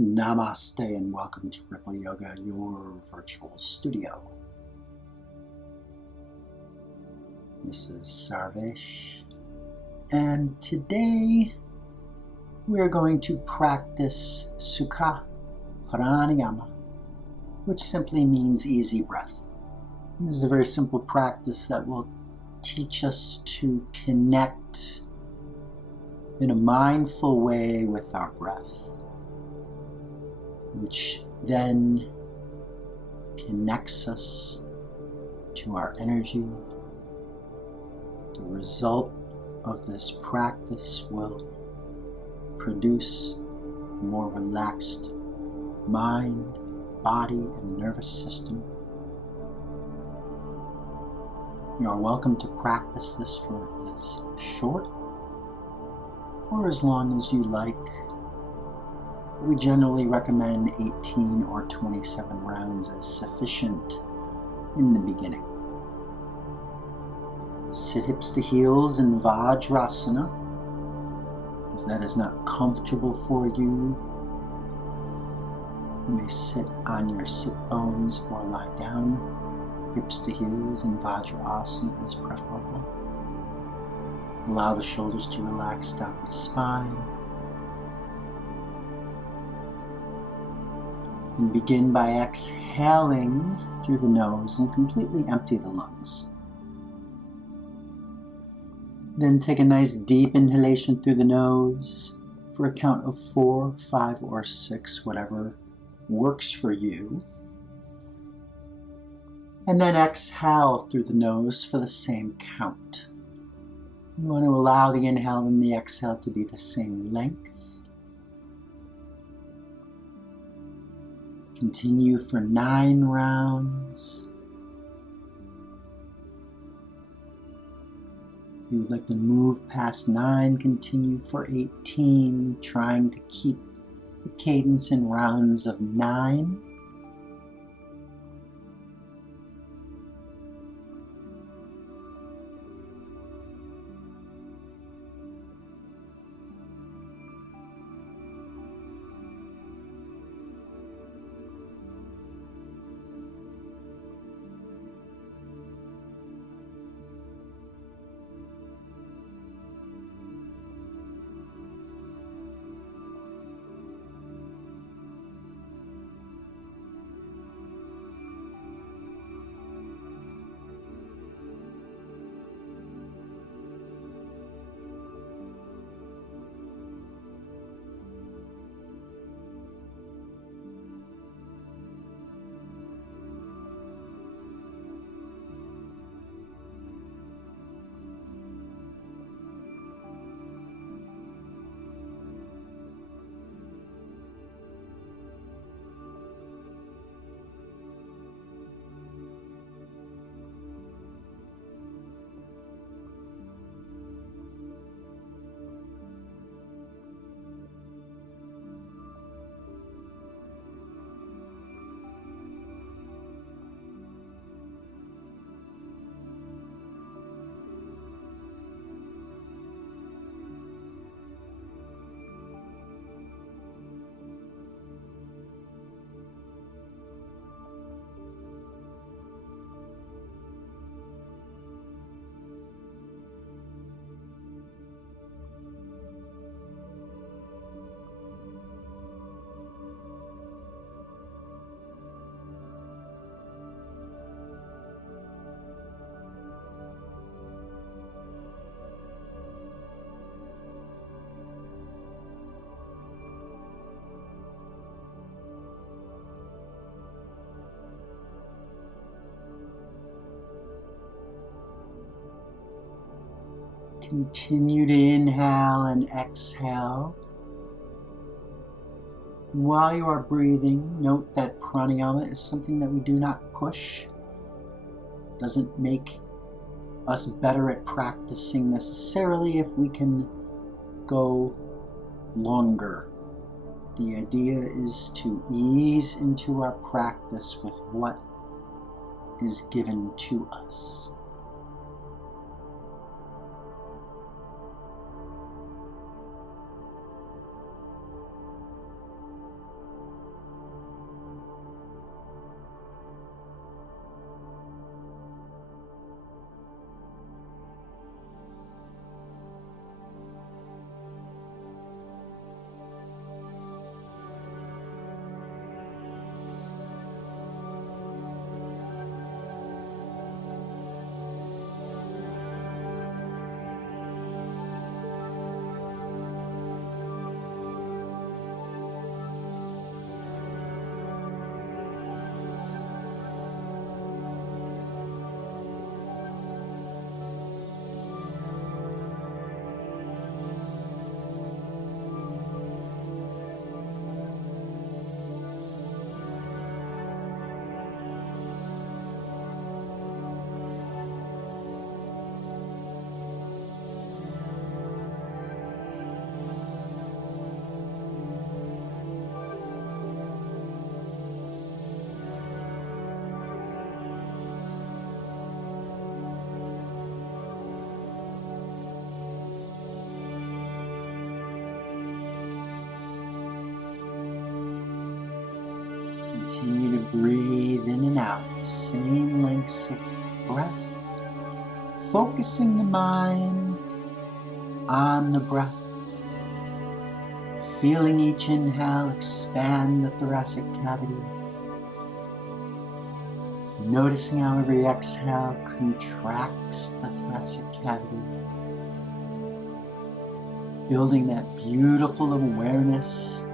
Namaste and welcome to Ripple Yoga, your virtual studio. This is Sarvesh, and today we are going to practice Sukha Pranayama, which simply means easy breath. This is a very simple practice that will teach us to connect in a mindful way with our breath, which then connects us to our energy. The result of this practice will produce a more relaxed mind, body, and nervous system. You are welcome to practice this for as short or as long as you like. We generally recommend 18 or 27 rounds as sufficient in the beginning. Sit hips to heels in Vajrasana. If that is not comfortable for you, you may sit on your sit bones or lie down. Hips to heels in Vajrasana is preferable. Allow the shoulders to relax down the spine. And begin by exhaling through the nose and completely empty the lungs. Then take a nice deep inhalation through the nose for a count of 4, 5, or 6, whatever works for you. And then exhale through the nose for the same count. You want to allow the inhale and the exhale to be the same length. Continue for 9 rounds. If you would like to move past 9, continue for 18, trying to keep the cadence in rounds of 9. Continue to inhale and exhale. While you are breathing, note that pranayama is something that we do not push. It doesn't make us better at practicing necessarily if we can go longer. The idea is to ease into our practice with what is given to us. Continue to breathe in and out the same lengths of breath, focusing the mind on the breath, feeling each inhale expand the thoracic cavity, noticing how every exhale contracts the thoracic cavity, building that beautiful awareness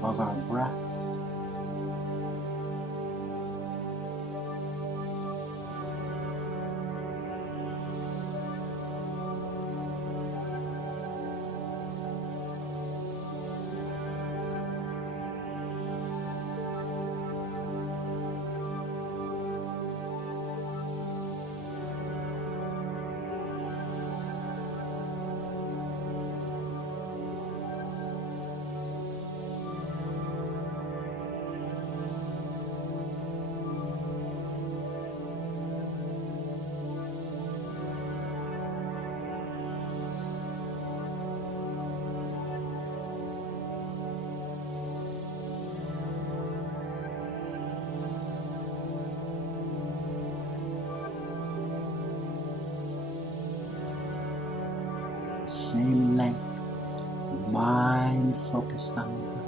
of our breath. The same length, mind focused on the breath.